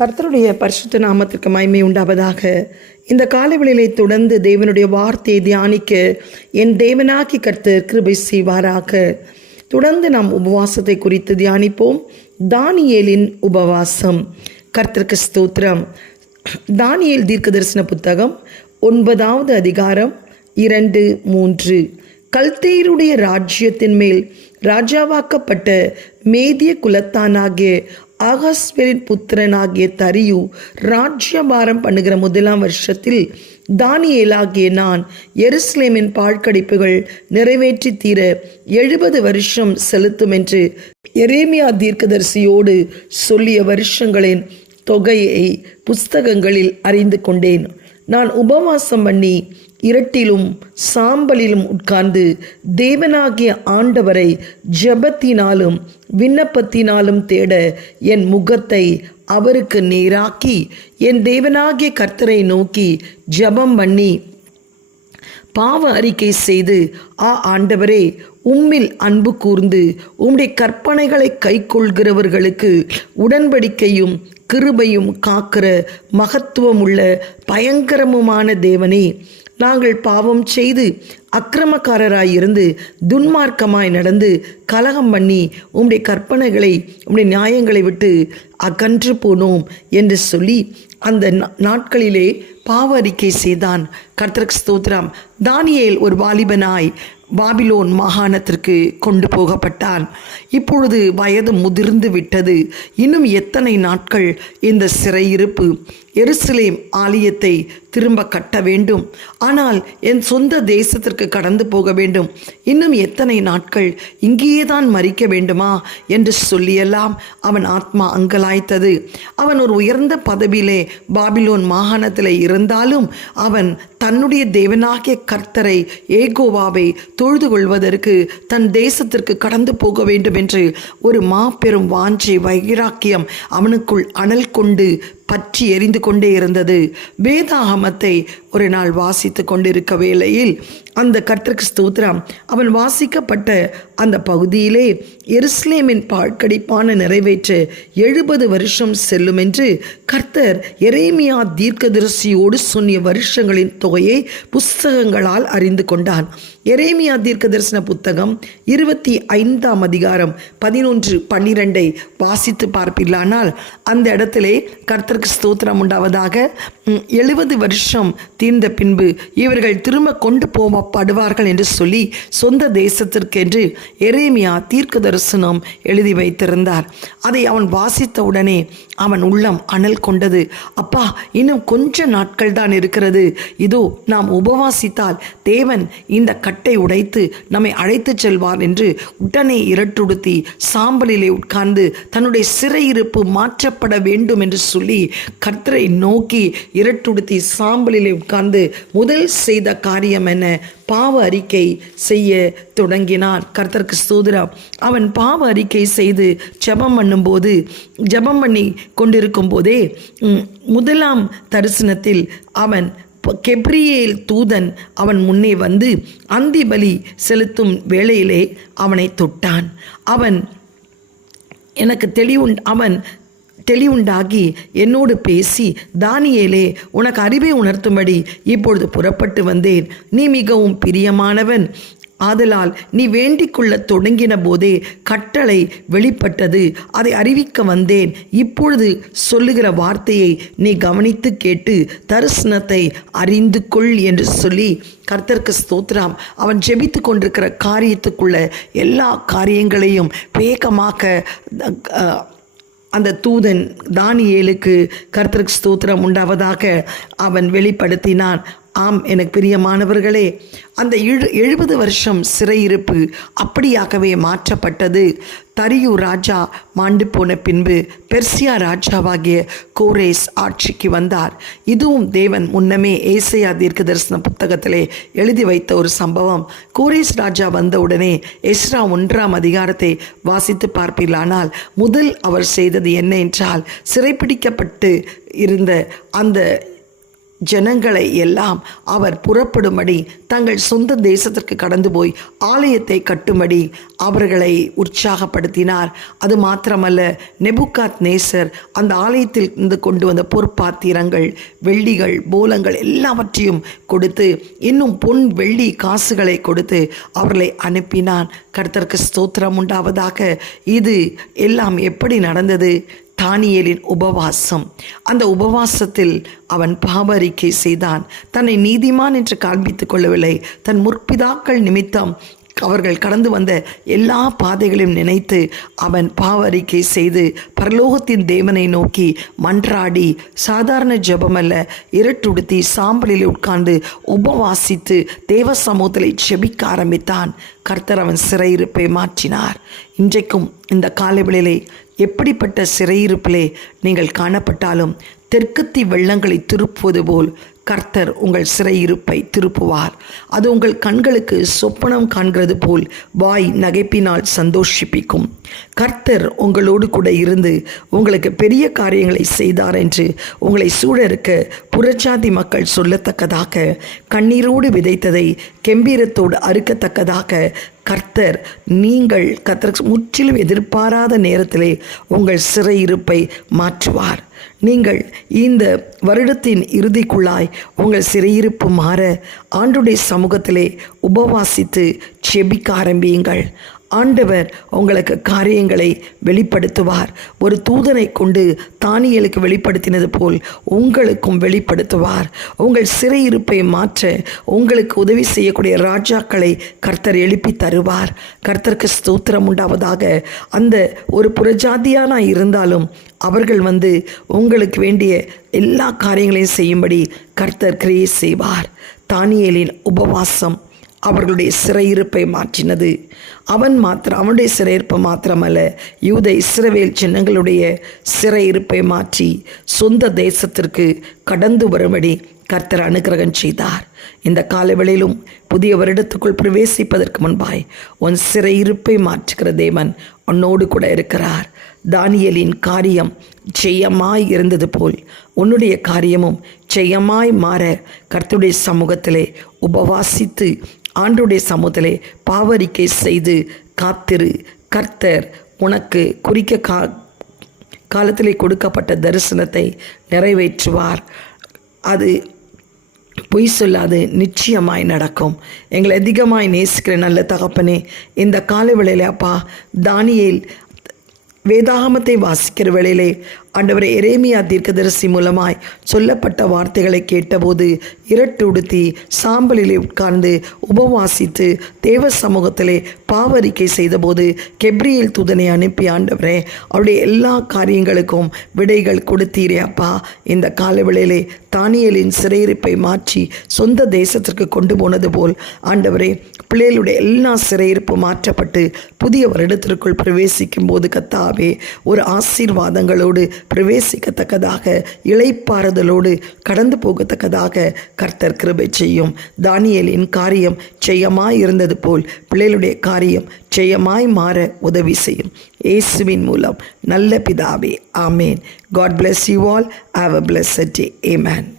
கர்த்தருடைய பரிசுத்த நாமத்திற்கு மய்மை உண்டாவதாக. இந்த காலவெளியிலே தொடர்ந்து தேவனுடைய வார்த்தையை தியானிக்க என் தேவனாக்கி கர்த்தர் கிருபை செய்வாராக. தொடர்ந்து நாம் உபவாசத்தை குறித்து தியானிப்போம். தானியேலின் உபவாசம். கர்த்தருக்கு ஸ்தோத்திரம். தானியேல் தீர்க்க தரிசன புத்தகம் ஒன்பதாவது அதிகாரம் இரண்டு மூன்று. கல்தேருடைய ராஜ்யத்தின் மேல் ராஜாவாக்கப்பட்ட மேதிய குலத்தானாகிய ஆகாஸ்வரின் புத்திரனாகிய தரியு ராஜ்யபாரம் பண்ணுகிற முதலாம் வருஷத்தில் தானியேலாகிய நான் எருசலேமின் பாழ்கடிப்புகள் நிறைவேற்றி தீர எழுபது வருஷம் செலுத்தும் என்று எரேமியா தீர்க்கதரிசியோடு சொல்லிய வருஷங்களின் தொகையை புஸ்தகங்களில் அறிந்து கொண்டேன். நான் உபவாசம் பண்ணி இரட்டிலும் சாம்பலிலும் உட்கார்ந்து தேவனாகிய ஆண்டவரை ஜெபத்தினாலும் விண்ணப்பத்தினாலும் தேட என் முகத்தை அவருக்கு நேராக்கி என் தேவனாகிய கர்த்தரை நோக்கி ஜெபம் பண்ணி பாவ அறிக்கை செய்து ஆ ஆண்டவரே உம்மில் அன்பு கூர்ந்து உம்முடைய கற்பனைகளை கைக்கொள்கிறவர்களுக்கு உடன்படிக்கையும் கிருபையும் காக்கிற மகத்துவமுள்ள பயங்கரமுமான தேவனே நாங்கள் பாவம் செய்து அக்கிரமக்காரராயிருந்து துன்மார்க்கமாய் நடந்து கலகம் பண்ணி உம்முடைய கற்பனைகளை உம்முடைய நியாயங்களை விட்டு அகன்று போனோம் என்று சொல்லி அந்த நா- நாட்களிலே பாவ அறிக்கை செய்தான். கர்த்தருக்கு ஸ்தோத்ராம் தானியேல் ஒரு வாலிபனாய் பாபிலோன் மாகாணத்திற்கு கொண்டு போகப்பட்டான். இப்பொழுது வயது முதிர்ந்து விட்டது. இன்னும் எத்தனை நாட்கள் இந்த சிறையிருப்பு? எருசலேம் ஆலயத்தை திரும்ப கட்ட வேண்டும். ஆனால் என் சொந்த தேசத்திற்கு கடந்து போக வேண்டும். இன்னும் எத்தனை நாட்கள் இங்கேயே தான் மறிக்க வேண்டுமா என்று சொல்லியெல்லாம் அவன் ஆத்மா அங்கலாய்த்தது. அவன் ஒரு உயர்ந்த பதவியிலே பாபிலோன் மாகாணத்தில் இருந்தாலும் அவன் தன்னுடைய தேவனாகிய கர்த்தரை ஏகோவாவை தொழுது கொள்வதற்கு தன் தேசத்திற்கு கடந்து போக வேண்டும் என்று ஒரு மாபெரும் வாஞ்சை வைராக்கியம் அவனுக்குள் அனல் கொண்டு பற்றி எரிந்து கொண்டே இருந்தது. வேதாகமத்தை ஒரு நாள் வாசித்து கொண்டிருக்க வேளையில் அந்த கர்த்தருக்கு ஸ்தோத்திரம். அவன் வாசிக்கப்பட்ட அந்த பகுதியிலே எருஸ்லேமின் பாழ்கடிப்பான நிறைவேற்ற எழுபது வருஷம் செல்லும் என்று கர்த்தர் எரேமியா தீர்க்கதரிசியோடு சொன்னிய வருஷங்களின் தொகையை புஸ்தகங்களால் அறிந்து கொண்டான். எரேமியா தீர்க்கதரிசன புத்தகம் இருபத்தி ஐந்தாம் அதிகாரம் பதினொன்று பன்னிரெண்டை வாசித்து பார்ப்பில்லானால் அந்த இடத்திலே கர்த்தருக்கு ஸ்தோத்திரம் உண்டாவதாக எழுபது வருஷம் தீர்ந்த பின்பு இவர்கள் திரும்ப கொண்டு படுவார்கள் என்று சொல்லி சொந்த தேசத்திற்கென்று எரேமியா தீர்க்க தரிசனம் எழுதி வைத்திருந்தார். அதை அவன் வாசித்தவுடனே அவன் உள்ளம் அனல் கொண்டது. அப்பா இன்னும் கொஞ்ச நாட்கள் தான் இருக்கிறது. இதோ நாம் உபவாசித்தால் தேவன் இந்த கட்டை உடைத்து நம்மை அழைத்துச் செல்வார் என்று உடனே இரட்டுடுத்தி சாம்பலிலே உட்கார்ந்து தன்னுடைய சிறையிருப்பு மாற்றப்பட வேண்டும் என்று சொல்லி கர்த்தரை நோக்கி இரட்டுடுத்தி சாம்பலிலே உட்கார்ந்து முதல் செய்த காரியம் என்ன? பாவ அறிக்கை செய்ய தொடங்கினான். கர்த்தருக்கு சோதரா அவன் பாவ அறிக்கை செய்து ஜெபம் பண்ணும்போது ஜெபம் பண்ணி கொண்டிருக்கும் போதே முதலாம் தரிசனத்தில் அவன் கெப்ரியேல் தூதன் அவன் முன்னே வந்து அந்தி பலி செலுத்தும் வேளையிலே அவனை தொட்டான். அவன் எனக்கு தெளிவுண் அவன் தெளிவுண்டாகி என்னோடு பேசி தானியேலே உனக்கு அறிவை உணர்த்தும்படி இப்பொழுது புறப்பட்டு வந்தேன். நீ மிகவும் பிரியமானவன். ஆதலால் நீ வேண்டிக்கொள்ள தொடங்கின போதே கட்டளை வெளிப்பட்டது. அதை அறிவிக்க வந்தேன். இப்பொழுது சொல்லுகிற வார்த்தையை நீ கவனித்து கேட்டு தரிசனத்தை அறிந்து கொள் என்று சொல்லி கர்த்தருக்கு ஸ்தோத்ராம் அவன் ஜெபித்து கொண்டிருக்கிற காரியத்துக்குள்ள எல்லா காரியங்களையும் வேகமாக அந்த தூதன் தானியேலுக்கு கர்த்தருக்கு ஸ்தோத்திரம் உண்டாவதாக அவன் வெளிப்படுத்தினான். ஆம் எனக்கு பிரியமானவர்களே அந்த எழு எழுபது வருஷம் சிறையிருப்பு அப்படியாகவே மாற்றப்பட்டது. தரியு ராஜா மாண்டு போன பின்பு பெர்சியா ராஜாவாகிய கோரேஸ் ஆட்சிக்கு வந்தார். இதுவும் தேவன் முன்னமே ஏசையா தீர்க்க தரிசன புத்தகத்திலே எழுதி வைத்த ஒரு சம்பவம். கோரேஸ் ராஜா வந்தவுடனே எஸ்ரா ஒன்றாம் அதிகாரத்தை வாசித்து பார்ப்பீர்களானால் முதல் அவர் செய்தது என்ன என்றால் சிறைப்பிடிக்கப்பட்டு இருந்த அந்த ஜனங்களை எல்லாம் அவர் புறப்படும்படி தங்கள் சொந்த தேசத்திற்கு கடந்து போய் ஆலயத்தை கட்டும்படி அவர்களை உற்சாகப்படுத்தினார். அது மாத்திரமல்ல நெபுகாத் நேசர் அந்த ஆலயத்தில் இருந்து கொண்டு வந்த பொற்பாத்திரங்கள் வெள்ளிகள் போலங்கள் எல்லாவற்றையும் கொடுத்து இன்னும் பொன் வெள்ளி காசுகளை கொடுத்து அவர்களை அனுப்பினான். கர்த்தருக்கு ஸ்தோத்திரம் உண்டாவதாக. இது எல்லாம் எப்படி நடந்தது? தானியலின் உபவாசம். அந்த உபவாசத்தில் அவன் பாவரிக்கை செய்தான். தன்னை நீதிமான் என்று காண்பித்துக் கொள்ளவில்லை. தன் முற்பிதாக்கள் நிமித்தம் அவர்கள் கடந்து வந்த எல்லா பாதைகளையும் நினைத்து அவன் பாவறிக்கை செய்து பரலோகத்தின் தேவனை நோக்கி மன்றாடி சாதாரண ஜெபமல்ல இருட்டுடுத்தி சாம்பலில் உட்கார்ந்து உபவாசித்து தேவ சமூகத்தில் செபிக்க ஆரம்பித்தான். கர்த்தர் அவன் சிறையிருப்பை மாற்றினார். இன்றைக்கும் இந்த காலைவெளியிலே எப்படிப்பட்ட சிறையிருப்பிலே நீங்கள் காணப்பட்டாலும் தெற்குத்தி வெள்ளங்களை திருப்புவது போல் கர்த்தர் உங்கள் சிறையிருப்பை திருப்புவார். அது உங்கள் கண்களுக்கு சொப்பனம் காண்கிறது போல் வாய் நகைப்பினால் சந்தோஷிப்பிக்கும். கர்த்தர் உங்களோடு கூட இருந்து உங்களுக்கு பெரிய காரியங்களை செய்தார் என்று உங்களை சூழ இருக்க புறச்சாதி மக்கள் சொல்லத்தக்கதாக கண்ணீரோடு விதைத்ததை கெம்பீரத்தோடு அறுக்கத்தக்கதாக கர்த்தர் நீங்கள் கர்த்தர் முற்றிலும் எதிர்பாராத நேரத்திலே உங்கள் சிறையிருப்பை மாற்றுவார். நீங்கள் இந்த வருடத்தின் இறுதிக்குள்ளாய் உங்கள் சிறையிருப்பு மாற ஆண்டுடைய சமூகத்திலே உபவாசித்து செபிக்க ஆரம்பியுங்கள். ஆண்டவர் உங்களுக்கு காரியங்களை வெளிப்படுத்துவார். ஒரு தூதனை கொண்டு தானியலுக்கு வெளிப்படுத்தினது போல் உங்களுக்கும் வெளிப்படுத்துவார். உங்கள் சிறையிருப்பை மாற்ற உங்களுக்கு உதவி செய்யக்கூடிய ராஜாக்களை கர்த்தர் எழுப்பி தருவார். கர்த்தருக்கு ஸ்தோத்திரம் உண்டாவதாக. அந்த ஒரு புறஜாதியானா இருந்தாலும் அவர்கள் வந்து உங்களுக்கு வேண்டிய எல்லா காரியங்களையும் செய்யும்படி கர்த்தர் கிரியை செய்வார். தானியலின் உபவாசம். அவர்களுடைய சிறையிருப்பை மாற்றினது. அவன் மாத்திரம் அவனுடைய சிறையிருப்பை மாத்திரமல்ல யூத இஸ்ரவேல் சின்னங்களுடைய சிறையிருப்பை மாற்றி சொந்த தேசத்திற்கு கடந்து வரும்படி கர்த்தர் அனுகிரகம் செய்தார். இந்த காலவெளியிலும் புதிய வருடத்துக்குள் பிரவேசிப்பதற்கு முன்பாய் உன் சிறையிருப்பை மாற்றுகிற தேவன் உன்னோடு கூட இருக்கிறார். தானியலின் காரியம் ஜெயமாய் இருந்தது போல் உன்னுடைய காரியமும் ஜெயமாய் மாற கர்த்தருடைய சமூகத்திலே உபவாசித்து ஆண்டுடைய சமூகத்திலே பாவரிக்கை செய்து காத்திரு. கர்த்தர் உனக்கு குறிக்க கா காலத்திலே கொடுக்கப்பட்ட தரிசனத்தை நிறைவேற்றுவார். அது பொய் சொல்லாது நிச்சயமாய் நடக்கும். எங்களை அதிகமாய் நேசிக்கிற நல்ல தகப்பனே இந்த கால வேளையிலே அப்பா தானியேல் வேதாகமத்தை வாசிக்கிற வேளையிலே ஆண்டவரை எரேமியா தீர்க்கதரிசி மூலமாய் சொல்லப்பட்ட வார்த்தைகளை கேட்டபோது இரட்டு உடுத்தி சாம்பலிலே உட்கார்ந்து உபவாசித்து தேவ சமூகத்திலே பாவரிக்கை செய்தபோது கெப்ரியல் தூதனை அனுப்பி ஆண்டவரே அவருடைய எல்லா காரியங்களுக்கும் விடைகள் கொடுத்தீரே அப்பா. இந்த காலவேளையிலே தானியலின் சிறையிருப்பை மாற்றி சொந்த தேசத்திற்கு கொண்டு போனது போல் ஆண்டவரே பிள்ளைகளுடைய எல்லா சிறையிருப்பு மாற்றப்பட்டு புதிய வருடத்திற்குள் பிரவேசிக்கும் போது கத்தாவே ஒரு ஆசீர்வாதங்களோடு பிரவேசிக்கத்தக்கதாக இளைப்பாறுதலோடு கடந்து போகத்தக்கதாக கர்த்தர் கிருபை செய்யும். தானியலின் காரியம் ஜெயமாய் இருந்தது போல் பிள்ளைகளுடைய காரியம் ஜெயமாய் மாற உதவி செய்யும். இயேசுவின் மூலம் நல்ல பிதாவே ஆமேன். God bless you all have a bless day amen